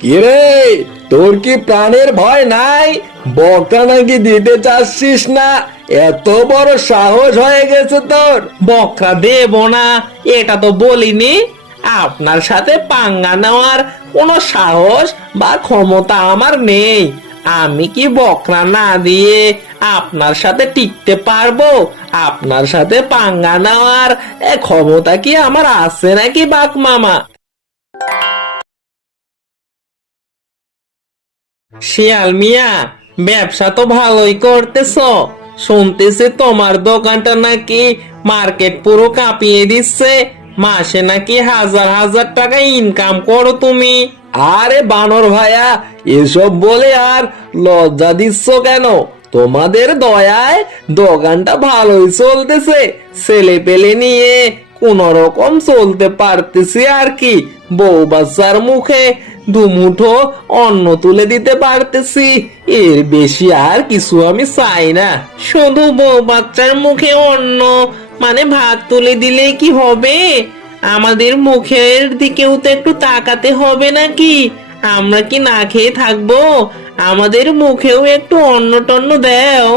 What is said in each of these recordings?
কিরে, তোর কি প্রাণের ভয় নাই? বকা নাকি দিতে চাচ্ছিস না? এত বড় সাহস হয়ে গেছে তোর? বকরা দেব না এটা তো বলিনি। আপনার সাথে পাঙ্গা নেওয়ার কোনো সাহস বা ক্ষমতা আমার নেই। আমি কি বকরা না দিয়ে আপনার সাথে টিকতে পারবো? আপনার সাথে পাঙ্গা নেওয়ার ক্ষমতা কি আমার আছে নাকি বাঘ মামা? শিয়াল মিয়া, ব্যবসা তো ভালোই করতেছ। শুনতেছি তোমার দোকানটা নাকি মার্কেট পুরো কাঁপিয়ে দিচ্ছে। মাসে নাকি হাজার হাজার টাকা ইনকাম করো তুমি। আরে বানর ভাইয়া, এসব বলে আর লজ্জা দিচ্ছ কেন? তোমাদের দয়ায় দোকানটা ভালোই চলতেছে। ছেলে পেলে নিয়ে কোন রকম চলতে পারতেছি আর কি। বউ বাচ্চার মুখে দুমুঠো অন্ন তুলে দিতে পারতেছি। এর বেশি আর কিছু আমি চাই না। শুধু বউ বাচ্চার মুখে অন্ন মানে ভাত তুলে দিলেই কি হবে? আমাদের মুখের দিকেও তো একটু তাকাতে হবে নাকি? আমরা কি না খেয়ে থাকবো? আমাদের মুখেও একটু অন্ন টন্ন দাও।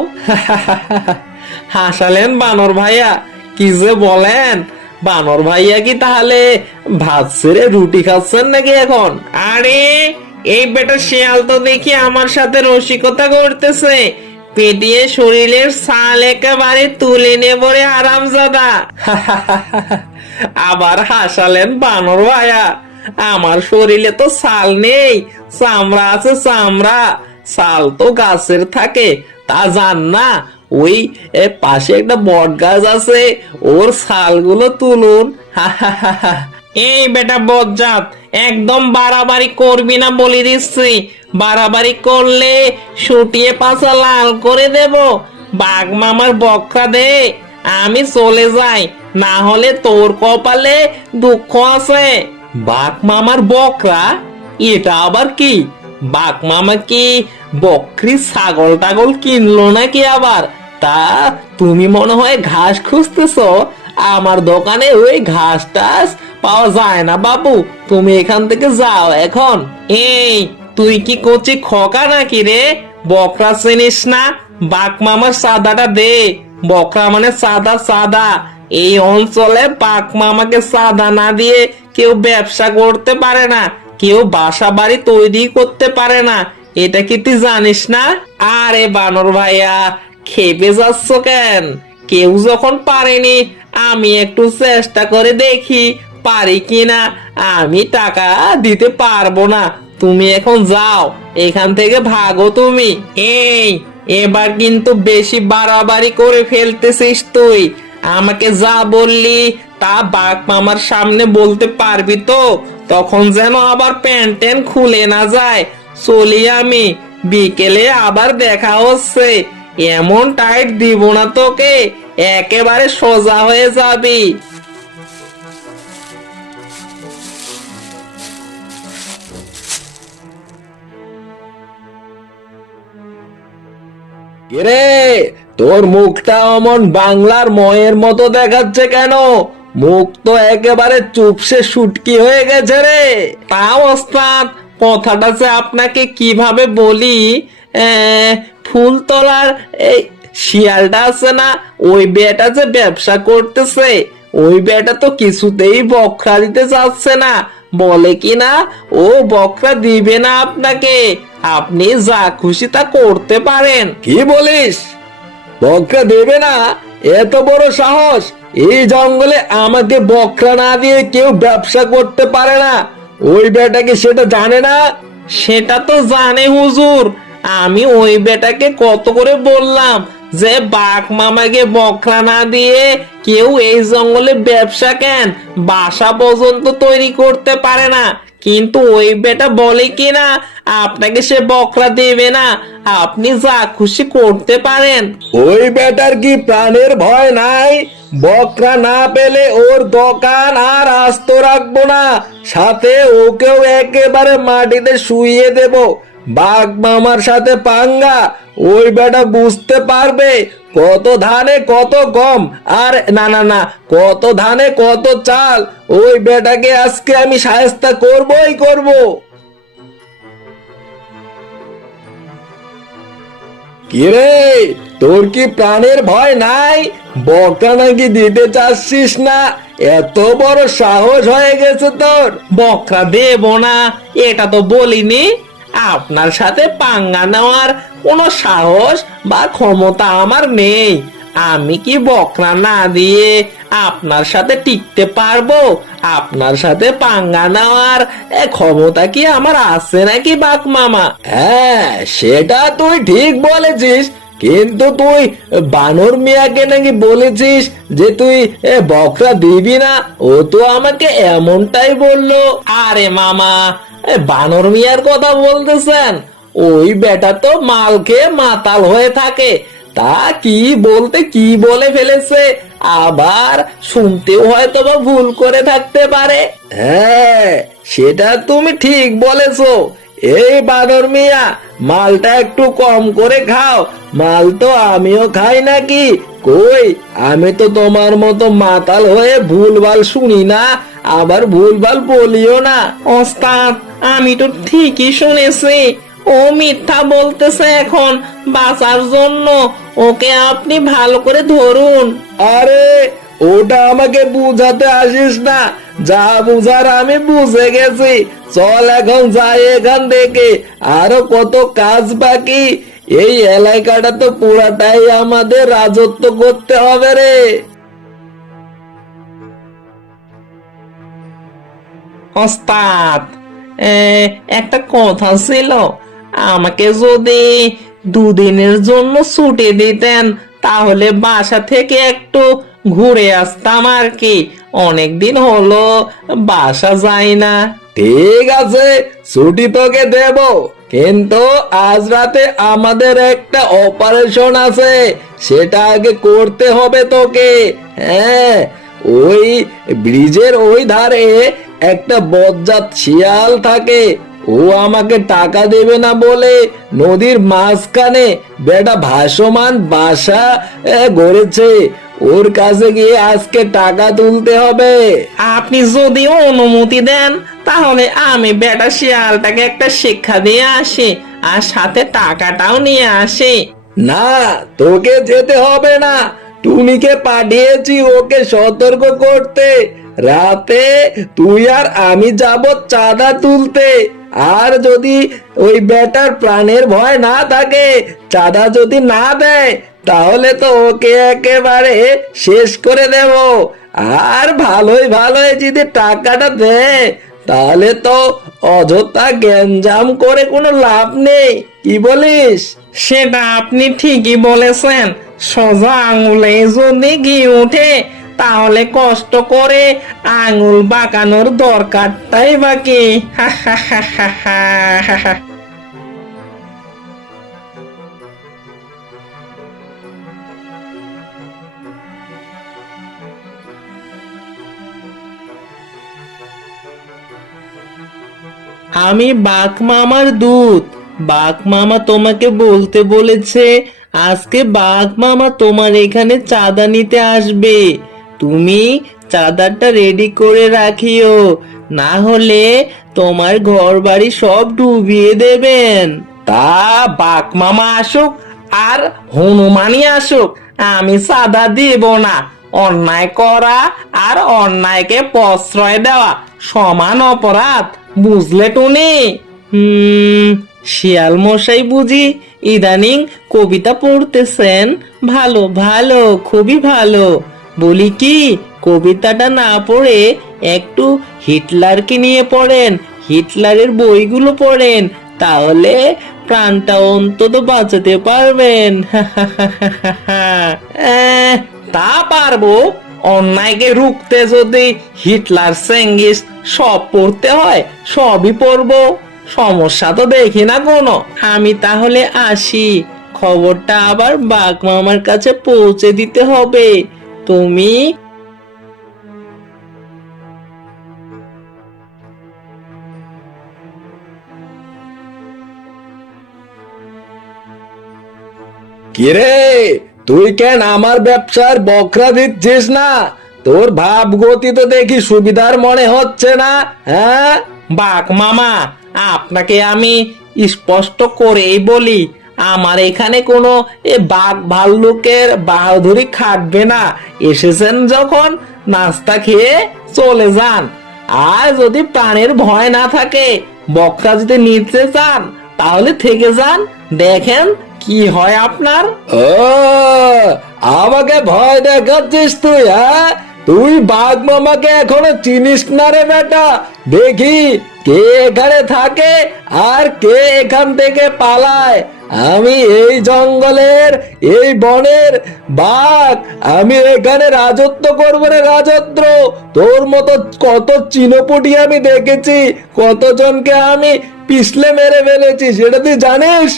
হাসালেন বানর ভাইয়া, কি যে বলেন? বানর ভাইয়া কি তাহলে ভাত ছেড়ে রুটি খাচ্ছেন নাকি এখন? আরে, এই বেটা শিয়াল তো দেখি আমার সাথে রসিকতা করতেছে। পেটিয়ে শরীরের ছাল একেবারে তুলে নেব রে হারামজাদা। আবার হাসালেন বানর ভাইয়া। আমার শরীরে তো ছাল নেই, চামড়া আছে চামড়া। ছাল তো গাছের থাকে, তা জান না? ওই পাশে একটা বট গাছ আছে, ওর ছালগুলো তুলুন। এই বেটা বজ্জাত, একদম বাড়াবাড়ি করবি না বলে দিচ্ছি। বাড়াবাড়ি করলে শুটিয়ে পাছা লাল করে দেব। বাঘ মামার বক্কা দে, আমি চলে যাই, না হলে তোর কপালে দুঃখ আছে। বাঘ মামার বকরা? এটা আবার কি? বাঘ মামা কি বকরি ছাগল টাগল কিনলো নাকি আবার? তা তুমি মনে হয় ঘাস খুঁজতেছো। আমার দোকানে ওই ঘাস টাস পাওয়া যায় না বাবু, তুমি এখান থেকে যাও এখন। এই, তুই কি কচি খোকা নাকি রে? বকরা চিনিস না? বাঘ মামার সাদাটা দে। বকরা মানে সাদা সাদা। এই অঞ্চলে বাঘ মামাকে সাদা না দিয়ে কেউ ব্যবসা করতে পারে না, কেউ বাসা বাড়ি তৈরি করতে পারে না। এটা কি তুই জানিস না? আরে বানর ভাইয়া, খেপে যাচ্ছ কেন? কেউ যখন পারেনি, আমি একটু চেষ্টা করে দেখি পারি কিনা। আমি টাকা দিতে পারবো না, তুমি এখন যাও এখান থেকে, ভাগো তুমি। এই, এবার কিন্তু বেশি বাড়াবাড়ি করে ফেলতেছিস তুই। আমাকে যা বললি তা বাঘ মামার সামনে বলতে পারবি তো? তখন যেন আবার প্যান্ট ট্যান্ট খুলে না যায়। চলি আমি, বিকেলে আবার দেখা হচ্ছে। এমন টাইট দিব না তোকে, একেবারে সোজা হয়ে যাবি। কিরে, তোর মুখটা অমন বাংলার ময়ের মতো দেখাচ্ছে কেন? মুখ তো একেবারে চুপসে শুটকি হয়ে গেছে রে। তা ওস্তাদ, কথাটা যে আপনাকে কিভাবে বলি। ফুলতলার এই শিয়ালটা আছে না, ওই বেটা যে ব্যবসা করতেছে, ওই বেটা তো কিছুতেই বকরা দিতে চাচ্ছে না। বলে কি না ও বকরা দিবে না আপনাকে, আপনি যা খুশি তা করতে পারেন। কি বলিস? বকরা দেবে না? এত বড় সাহস! এই জঙ্গলে আমাকে বকরা না দিয়ে কেউ ব্যবসা করতে পারে না। ওই বেটাকে সেটা জানে না? সেটা তো জানে হুজুর। আমি ওই বেটাকে কত করে বললাম যে বাঘ মামাকে বকরা না দিয়ে কেউ এই জঙ্গলে ব্যবসা কেন, বাসা পর্যন্ত তৈরি করতে পারে না। কিন্তু ওই বেটা বলে কিনা আপনাকে সে বকরা দেবে না, আপনি যা খুশি করতে পারেন। ওই বেটার কি প্রাণের ভয় নাই? বকরা না পেলে ওর দোকান আর আস্ত রাখবো না, সাথে ওকেও একেবারে মাটিতে শুইয়ে দেব। বাঘ মামার সাথে পাঙ্গা, ওই বেটা বুঝতে পারবে কত ধানে কত গম, আর না না না, কত ধানে কত চাল। ওই বেটাকে আজকে আমি শায়েস্তা করবই করব। কিরে, তোর কি প্রাণের ভয় নাই? বকা নাকি দিতে চাচ্ছিস না? এত বড় সাহস হয়ে গেছে তোর? বকরা দেব না এটা তো বলিনি। আপনার সাথে পাঙ্গা নেওয়ার কোনো সাহস বা ক্ষমতা আমার নেই। আমি কি বকরা না দিয়ে আপনার সাথে টিকতে পারবো? আপনার সাথে পাঙ্গা নেওয়ার ক্ষমতা কি আমার আছে নাকি বাঘ মামা? হ্যাঁ, সেটা তুই ঠিক বলেছিস, কিন্তু তুই বানর মিয়াকে নাকি বলেছিস যে তুই বকরা দিবি না। ও তো আমাকে এমনটাই বললো। আরে মামা, বানর মিয়ার কথা বলতেছেন? ওই বেটা তো মাল খেয়ে মাতাল হয়ে থাকে। তা কি বলতে কি বলে ফেলেছে, আবার শুনতেও হয়তো বা ভুল করে থাকতে পারে। হ্যাঁ, সেটা তুমি ঠিক বলেছো। এই বানর মিয়া, মালটা একটু কম করে খাও। মাল তো আমিও খাই নাকি? কই, আমি তো তোমার মতো মাতাল হয়ে ভুলভাল শুনি না, আবার ভুলভাল বলিও না। ওস্তাদ, আমি তো ঠিকই শুনেছি। ও মিথ্যা বলতেছে এখন বাঁচার জন্য। ওকে আপনি ভালো করে ধরুন। আরে, ওটা আমাকে বুঝাতে আসিস না। যা বুঝার আমি বুঝে গেছি। চল এখন যাই এখান থেকে, আরো কত কাজ বাকি। এই এলাকাটা তো পুরাটাই আমাদের রাজত্ব করতে হবে রে। ওস্তাদ, একটা কথা ছিল। আমাকে যদি দুদিনের জন্য ছুটি দিতেন তাহলে বাসা থেকে একটু ঘুরে আসতাম আর কি। অনেকদিন হলো বাসা যাই না। ঠিক আছে, ছুটি তোকে দেব, কিন্তু আজ রাতে আমাদের একটা অপারেশন আছে, সেটা আগে করতে হবে তোকে। হ্যাঁ, ওই ব্রিজের ওই ধারে একটা বজ্জাত শিয়াল থাকে। ও আমাকে টাকা দেবে না বলে নদীর মাঝখানে বেটা ভাসমান বাসা গড়েছে। ওর কাছে গিয়ে আজকে টাকা তুলতে হবে। আপনি যদি অনুমতি দেন তাহলে আমি বেটা শিয়ালটাকে একটা শিক্ষা দিয়ে আসি, আর সাথে টাকাটাও নিয়ে আসি। না, তোকে যেতে হবে না। টুনিকে পাঠিয়েছি ওকে সতর্ক করতে। রাতে তুই আর আমি যাব চাঁদা তুলতে। আর যদি ওই বেটার প্রাণের ভয় না থাকে, চাঁদা যদি না দেয়, তাহলে তো ওকে একেবারে শেষ করে দেব। আর ভালোই ভালোই যদি টাকাটা দেয়, তাহলে তো অযথা গ্যাঞ্জাম করে কোনো লাভ নেই। কি বলিস? সেটা আপনি ঠিকই বলেছেন। সোজা আঙুলে যদি ঘি উঠে তাহলে কষ্ট করে আঙুল বাঁকানোর দরকারটাই বাকি। হা হা হা হা হা হা। আমি বাঘ মামার দূত। বাঘ মামা তোমাকে বলতে বলেছে আজকে বাঘ মামা তোমার এখানে চাঁদা নিতে আসবে। তুমি চাঁদাটা রেডি করে রাখিও, না হলে তোমার ঘর বাড়ি সব ডুবিয়ে দেবেন। তা বাঘ মামা আসুক আর হনুমানই আসুক, আমি চাঁদা দিব না। অন্যায় করা আর অন্যায়কে প্রশ্রয় দেওয়া সমান অপরাধ, বুঝলে টুনি? শিয়াল মশাই বুঝি ইদানিং কবিতা পড়তেছেন? ভালো ভালো, খুবই ভালো। বলি কি, কবিতাটা না পড়ে একটু হিটলারকে নিয়ে পড়েন, হিটলারের বইগুলো পড়েন, তাহলে প্রাণটা অন্তত বাঁচাতে পারবেন। তা পারবো। অন্যায়কে রুখতে যদি হিটলার, সেঙ্গিস সব পড়তে হয়, সবই পড়বো। সমস্যা তো দেখি না কোনো। আমি তাহলে আসি, খবরটা আবার বাঘ মামার কাছে পৌঁছে দিতে হবে। তুমি কিরে, তুই কেন আমার ব্যবসার বকরা দিচ্ছিস না? তোর ভাব গতি তো দেখি সুবিধার মনে হচ্ছে না। হ্যাঁ, বাঘ মামা, আপনাকে আমি স্পষ্ট করেই বলি, আমার এখানে কোনো বাঘ ভাল্লুকের বাহাদুরি খাটবে না। এসেছেন যখন নাস্তা খেয়ে চলে যান। আর যদি প্রাণের ভয় না থাকে, বক্কা যদি নিতে চান তাহলে থেকে যান, দেখেন কি হয় আপনার। ও, আমাকে ভয় দেখাচ্ছিস তুই? হ্যাঁ, তুই বাঘ মামাকে এখনো চিনিস না রে বেটা। দেখি কে এখানে থাকে আর কে এখান থেকে পালায়। আমি এই জঙ্গলের, এই বনের বাঘ। আমি এখানে রাজত্ব করবো রে, রাজত্ব। তোর মতো কত চিনোপুটি আমি দেখেছি, কতজনকে আমি পিছলে মেরে ফেলেছি, সেটা তুই জানিস?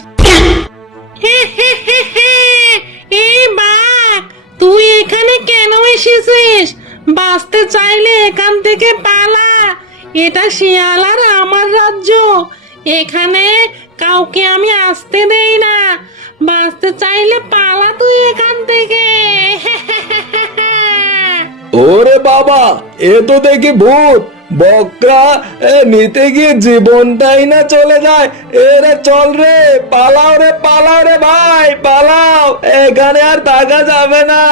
এই বাঘ, তুই এখানে কেন এসেছিস? বাঁচতে চাইলে এখান থেকে পালা। এটা শিয়াল আর আমার রাজ্য, এখানে কাউকে আমি আসতে দেই না। বাঁচতে চাইলে পালা তুই এখান থেকে। ওরে বাবা, এ তো দেখি ভূত। বকরা নিতে গিয়ে জীবনটাই না চলে যায়। এরে চল রে, পালাও রে, পালাও রে ভাই, পালাও, এখানে আর থাকা যাবে না।